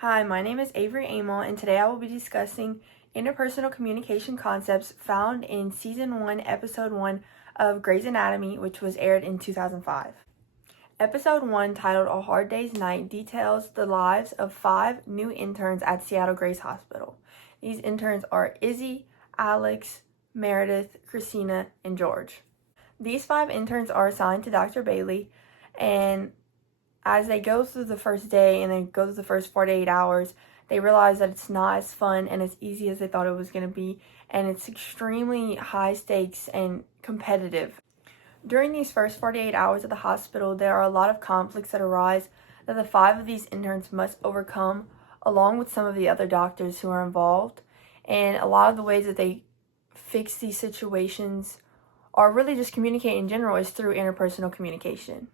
Hi, my name is Avery Amel, and today I will be discussing interpersonal communication concepts found in Season 1, Episode 1 of Grey's Anatomy, which was aired in 2005. Episode 1, titled A Hard Day's Night, details the lives of 5 new interns at Seattle Grace Hospital. These interns are Izzy, Alex, Meredith, Christina, and George. These 5 interns are assigned to Dr. Bailey, and as they go through the first day and they go through the first 48 hours, they realize that it's not as fun and as easy as they thought it was going to be, and it's extremely high stakes and competitive. During these first 48 hours at the hospital, there are a lot of conflicts that arise that the 5 of these interns must overcome, along with some of the other doctors who are involved. And a lot of the ways that they fix these situations, or really just communicate in general, is through interpersonal communication.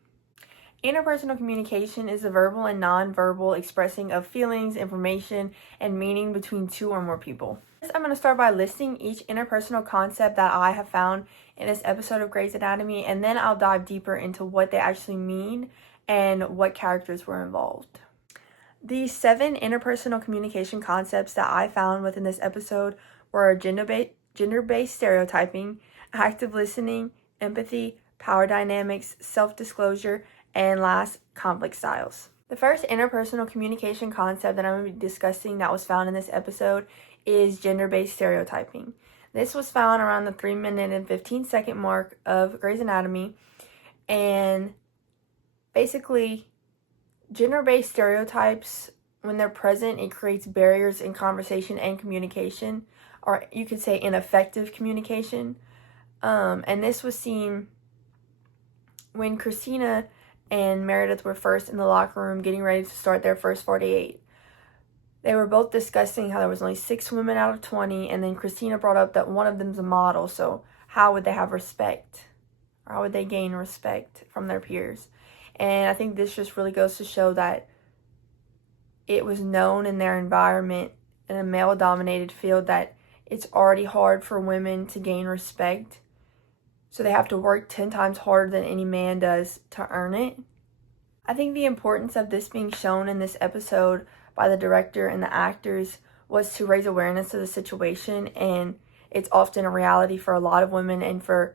Interpersonal communication is the verbal and non-verbal expressing of feelings, information, and meaning between 2 or more people. First, I'm going to start by listing each interpersonal concept that I have found in this episode of Grey's Anatomy, and then I'll dive deeper into what they actually mean and what characters were involved. The 7 interpersonal communication concepts that I found within this episode were gender-based stereotyping, active listening, empathy, power dynamics, self-disclosure, and last, conflict styles. The first interpersonal communication concept that I'm going to be discussing that was found in this episode is gender-based stereotyping. This was found around the 3-minute and 15-second mark of Grey's Anatomy, and basically, gender-based stereotypes, when they're present, it creates barriers in conversation and communication, or you could say ineffective communication. And this was seen when Christina and Meredith were first in the locker room getting ready to start their first 48. They were both discussing how there was only 6 women out of 20, and then Christina brought up that one of them's a model, so how would they have respect? Or how would they gain respect from their peers? And I think this just really goes to show that it was known in their environment, in a male-dominated field, that it's already hard for women to gain respect. So they have to work 10 times harder than any man does to earn it. I think the importance of this being shown in this episode by the director and the actors was to raise awareness of the situation, and it's often a reality for a lot of women and for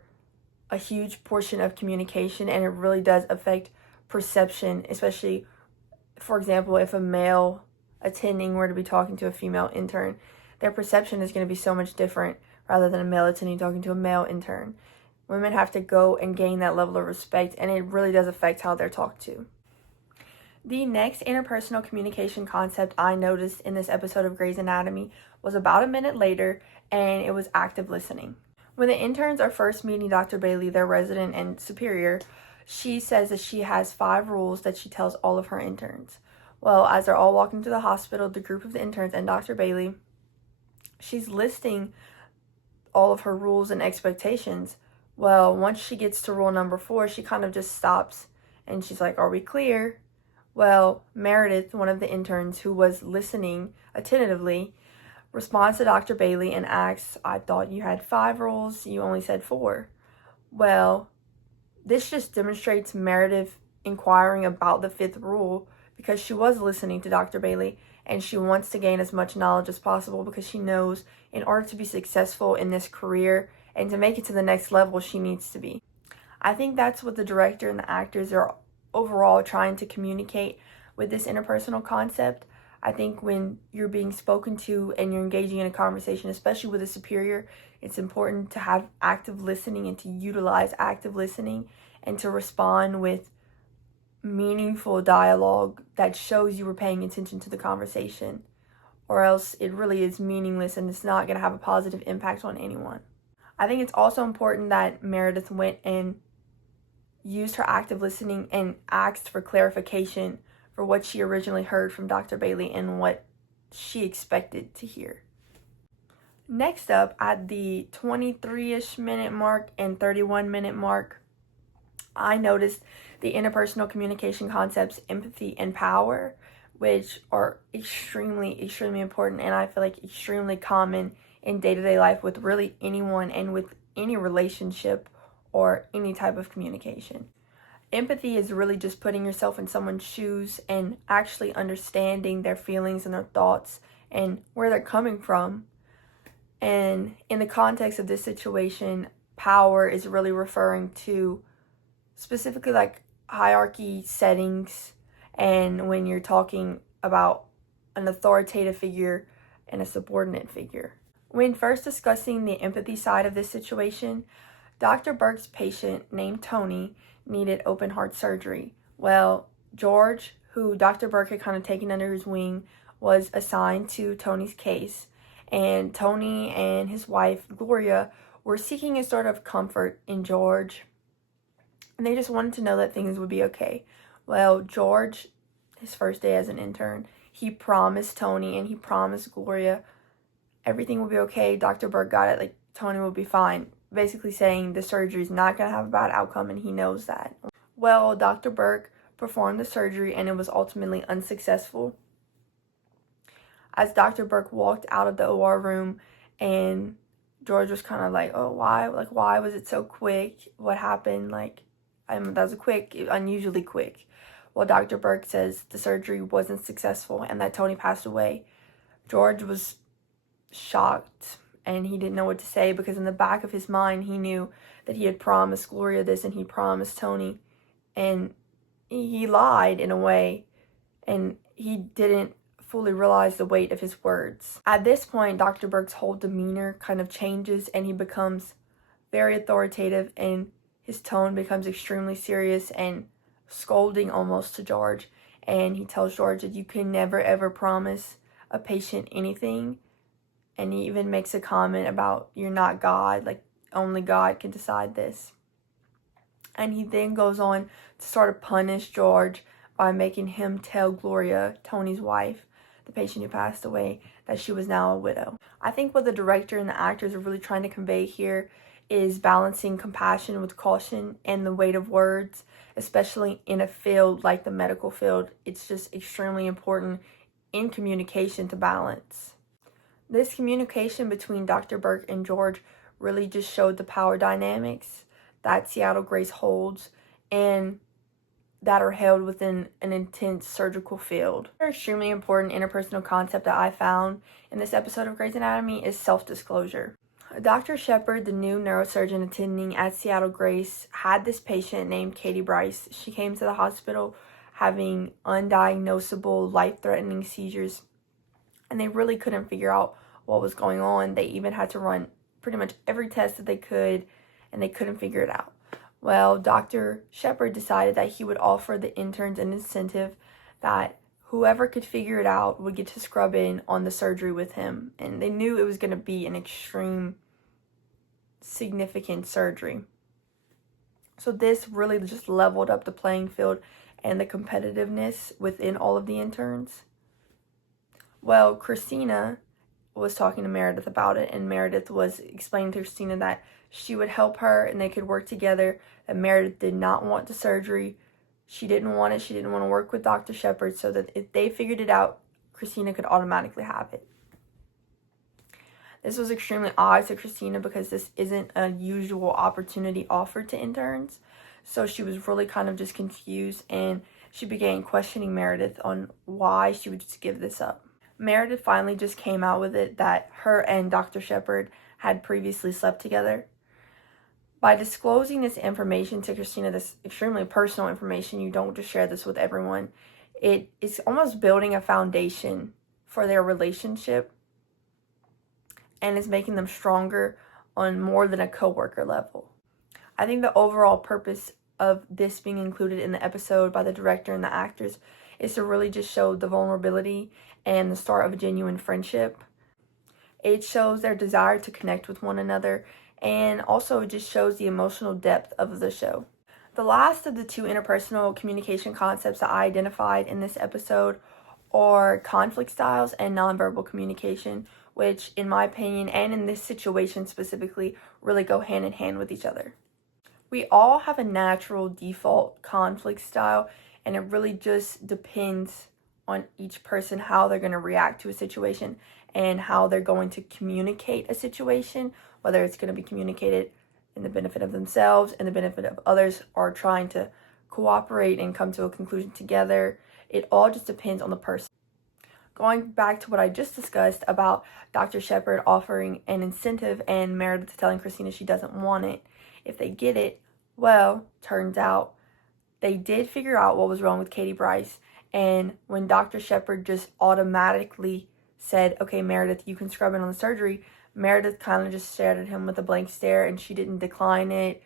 a huge portion of communication, and it really does affect perception, especially, for example, if a male attending were to be talking to a female intern, their perception is going to be so much different rather than a male attending talking to a male intern. Women have to go and gain that level of respect, and it really does affect how they're talked to. The next interpersonal communication concept I noticed in this episode of Grey's Anatomy was about a minute later, and it was active listening. When the interns are first meeting Dr. Bailey, their resident and superior, she says that she has 5 rules that she tells all of her interns. Well, as they're all walking to the hospital, the group of the interns and Dr. Bailey, she's listing all of her rules and expectations. Well, once she gets to rule number 4, she kind of just stops and she's like, "Are we clear?" Well, Meredith, one of the interns who was listening attentively, responds to Dr. Bailey and asks, "I thought you had 5 rules, you only said 4. Well, this just demonstrates Meredith inquiring about the 5th rule because she was listening to Dr. Bailey, and she wants to gain as much knowledge as possible because she knows in order to be successful in this career and to make it to the next level, she needs to be. I think that's what the director and the actors are overall trying to communicate with this interpersonal concept. I think when you're being spoken to and you're engaging in a conversation, especially with a superior, it's important to have active listening and to utilize active listening and to respond with meaningful dialogue that shows you were paying attention to the conversation, or else it really is meaningless and it's not going to have a positive impact on anyone. I think it's also important that Meredith went and used her active listening and asked for clarification for what she originally heard from Dr. Bailey and what she expected to hear. Next up, at the 23-ish minute mark and 31-minute mark, I noticed the interpersonal communication concepts empathy and power, which are extremely, extremely important, and I feel like extremely common in day-to-day life with really anyone and with any relationship or any type of communication. Empathy is really just putting yourself in someone's shoes and actually understanding their feelings and their thoughts and where they're coming from. And in the context of this situation, power is really referring to specifically like hierarchy settings, and when you're talking about an authoritative figure and a subordinate figure. When first discussing the empathy side of this situation, Dr. Burke's patient named Tony needed open heart surgery. Well, George, who Dr. Burke had kind of taken under his wing, was assigned to Tony's case, and Tony and his wife, Gloria, were seeking a sort of comfort in George, and they just wanted to know that things would be okay. Well, George, his first day as an intern, he promised Tony and he promised Gloria everything will be okay. Dr. Burke got it, like Tony will be fine. Basically saying the surgery is not going to have a bad outcome, and he knows that. Well, Dr. Burke performed the surgery and it was ultimately unsuccessful. As Dr. Burke walked out of the OR room, and George was kind of like, oh, why? Like, why was it so quick? What happened? Like, that was unusually quick. Well, Dr. Burke says the surgery wasn't successful and that Tony passed away. George was shocked and he didn't know what to say, because in the back of his mind he knew that he had promised Gloria this and he promised Tony, and he lied in a way, and he didn't fully realize the weight of his words. At this point, Dr. Burke's whole demeanor kind of changes and he becomes very authoritative, and his tone becomes extremely serious and scolding almost to George, and he tells George that you can never ever promise a patient anything. And he even makes a comment about you're not God, like only God can decide this. And he then goes on to sort of punish George by making him tell Gloria, Tony's wife, the patient who passed away, that she was now a widow. I think what the director and the actors are really trying to convey here is balancing compassion with caution and the weight of words, especially in a field like the medical field. It's just extremely important in communication to balance. This communication between Dr. Burke and George really just showed the power dynamics that Seattle Grace holds and that are held within an intense surgical field. An extremely important interpersonal concept that I found in this episode of Grey's Anatomy is self-disclosure. Dr. Shepard, the new neurosurgeon attending at Seattle Grace, had this patient named Katie Bryce. She came to the hospital having undiagnosable, life-threatening seizures, and they really couldn't figure out what was going on. They even had to run pretty much every test that they could, and they couldn't figure it out. Well, Dr. Shepard decided that he would offer the interns an incentive that whoever could figure it out would get to scrub in on the surgery with him. And they knew it was going to be an extreme, significant surgery. So this really just leveled up the playing field and the competitiveness within all of the interns. Well, Christina was talking to Meredith about it, and Meredith was explaining to Christina that she would help her and they could work together, that Meredith did not want the surgery. She didn't want it. She didn't want to work with Dr. Shepard, so that if they figured it out, Christina could automatically have it. This was extremely odd to Christina because this isn't a usual opportunity offered to interns. So she was really kind of just confused, and she began questioning Meredith on why she would just give this up. Meredith finally just came out with it that her and Dr. Shepard had previously slept together. By disclosing this information to Christina, this extremely personal information, you don't just share this with everyone, it is almost building a foundation for their relationship, and is making them stronger on more than a coworker level. I think the overall purpose of this being included in the episode by the director and the actors is to really just show the vulnerability and the start of a genuine friendship. It shows their desire to connect with one another, and also just shows the emotional depth of the show. The last of the two interpersonal communication concepts that I identified in this episode are conflict styles and nonverbal communication, which in my opinion and in this situation specifically really go hand in hand with each other. We all have a natural default conflict style, and it really just depends on each person how they're going to react to a situation and how they're going to communicate a situation, whether it's going to be communicated in the benefit of themselves and the benefit of others, or trying to cooperate and come to a conclusion together. It all just depends on the person. Going back to what I just discussed about Dr. Shepard offering an incentive and Meredith telling Christina she doesn't want it. If they get it, well, turns out they did figure out what was wrong with Katie Bryce. And when Dr. Shepard just automatically said, okay, Meredith, you can scrub in on the surgery, Meredith kind of just stared at him with a blank stare, and she didn't decline it.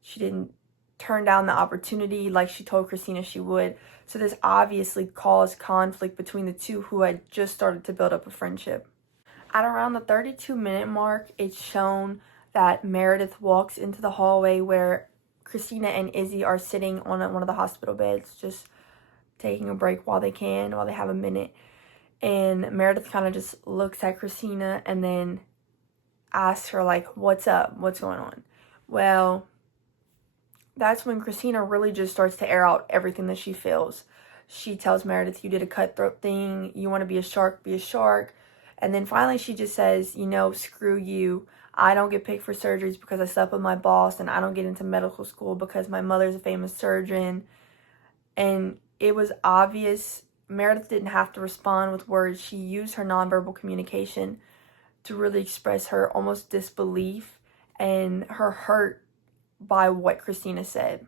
She didn't turn down the opportunity like she told Christina she would. So this obviously caused conflict between the two who had just started to build up a friendship. At around the 32-minute mark, it's shown that Meredith walks into the hallway where Christina and Izzy are sitting on one of the hospital beds, just taking a break while they have a minute. And Meredith kind of just looks at Christina and then asks her, like, what's up? What's going on? Well, that's when Christina really just starts to air out everything that she feels. She tells Meredith, you did a cutthroat thing. You want to be a shark, be a shark. And then finally she just says, screw you. I don't get picked for surgeries because I slept with my boss, and I don't get into medical school because my mother's a famous surgeon. And it was obvious Meredith didn't have to respond with words. She used her nonverbal communication to really express her almost disbelief and her hurt by what Christina said.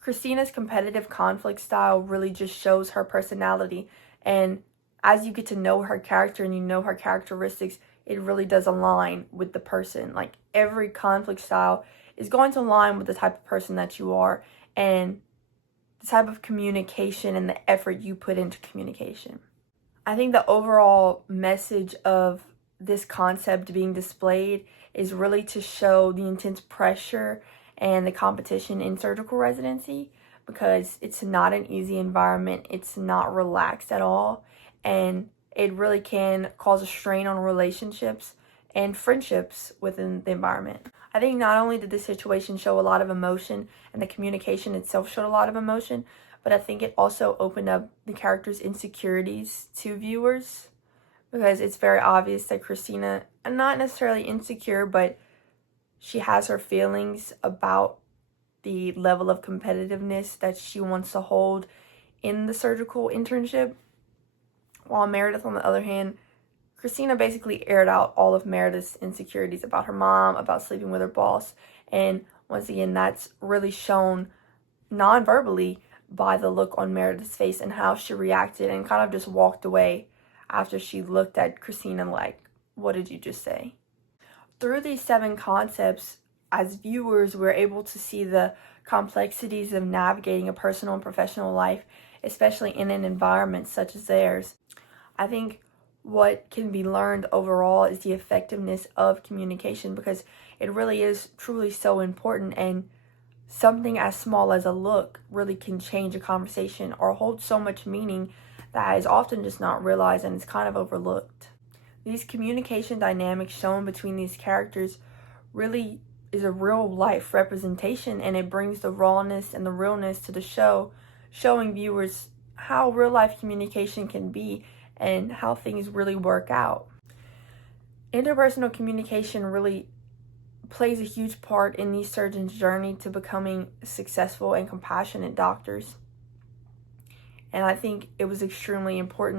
Christina's competitive conflict style really just shows her personality, and as you get to know her character and you know her characteristics, it really does align with the person. Like, every conflict style is going to align with the type of person that you are and the type of communication and the effort you put into communication. I think the overall message of this concept being displayed is really to show the intense pressure and the competition in surgical residency, because it's not an easy environment. It's not relaxed at all, and it really can cause a strain on relationships and friendships within the environment. I think not only did this situation show a lot of emotion, and the communication itself showed a lot of emotion, but I think it also opened up the characters' insecurities to viewers, because it's very obvious that Christina, not necessarily insecure, but she has her feelings about the level of competitiveness that she wants to hold in the surgical internship. While Meredith, on the other hand, Christina basically aired out all of Meredith's insecurities about her mom, about sleeping with her boss. And once again, that's really shown non-verbally by the look on Meredith's face and how she reacted and kind of just walked away after she looked at Christina like, what did you just say? Through these 7 concepts, as viewers, we're able to see the complexities of navigating a personal and professional life, especially in an environment such as theirs. I think what can be learned overall is the effectiveness of communication, because it really is truly so important, and something as small as a look really can change a conversation or hold so much meaning that is often just not realized and is kind of overlooked. These communication dynamics shown between these characters really is a real life representation, and it brings the rawness and the realness to the show, showing viewers how real life communication can be and how things really work out. Interpersonal communication really plays a huge part in these surgeons' journey to becoming successful and compassionate doctors. And I think it was extremely important